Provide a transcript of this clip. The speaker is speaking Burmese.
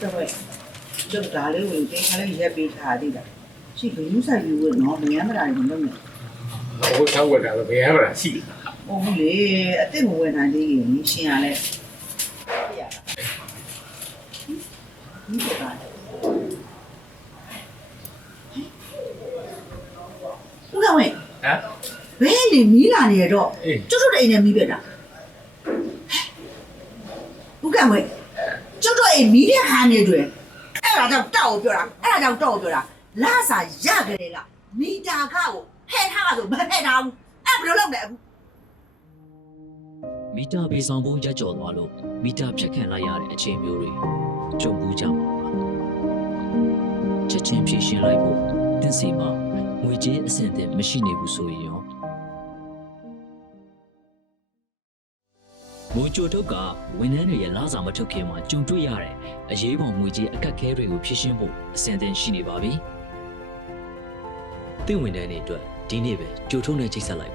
对，这打了我给他那些被他的了，是个有啥有问孬，没么大用的没。我看过这个没安排戏。我不嘞，对我问他的，你想嘞？哎呀，你这个。我讲喂，啊？喂，你米哪里着？就是这一年米别着。我讲喂，就这一米的喊的着，哎，那叫找不着了，哎，那叫找不着了，拉萨压个来了，米大卡哦，害他就没害他，哎，不着了没。မီတာဘေးဆောင်ဖို့ရက်ကြော်သွားလို့မီတာဖြတ်ခံလိုက်ရတဲ့အချိန်မျိုးတွေကြုံဘူးကြမှာပါချက်ချင်းဖြည့်ရှင်းလိုက်ဖို့တင်စီမှာငွေကြေးအဆင့်အသင့်မရှိနေဘူးဆိုရင်ရောငွေကြိုထုတ်ကဝန်ထမ်းတွေရဲ့လစာမထုတ်ခင်မှာကြုံတွေ့ရတဲ့အရေးပေါ်ငွေကြေးအခက်အခဲတွေကိုဖြည့်ရှင်းဖို့အဆင့်အသင့်ရှိနေပါပြီ။တင့်ဝန်ထမ်းတွေအတွက်ဒီနေ့ပဲကြိုထုတ်နဲ့ချိတ်ဆက်လိုက်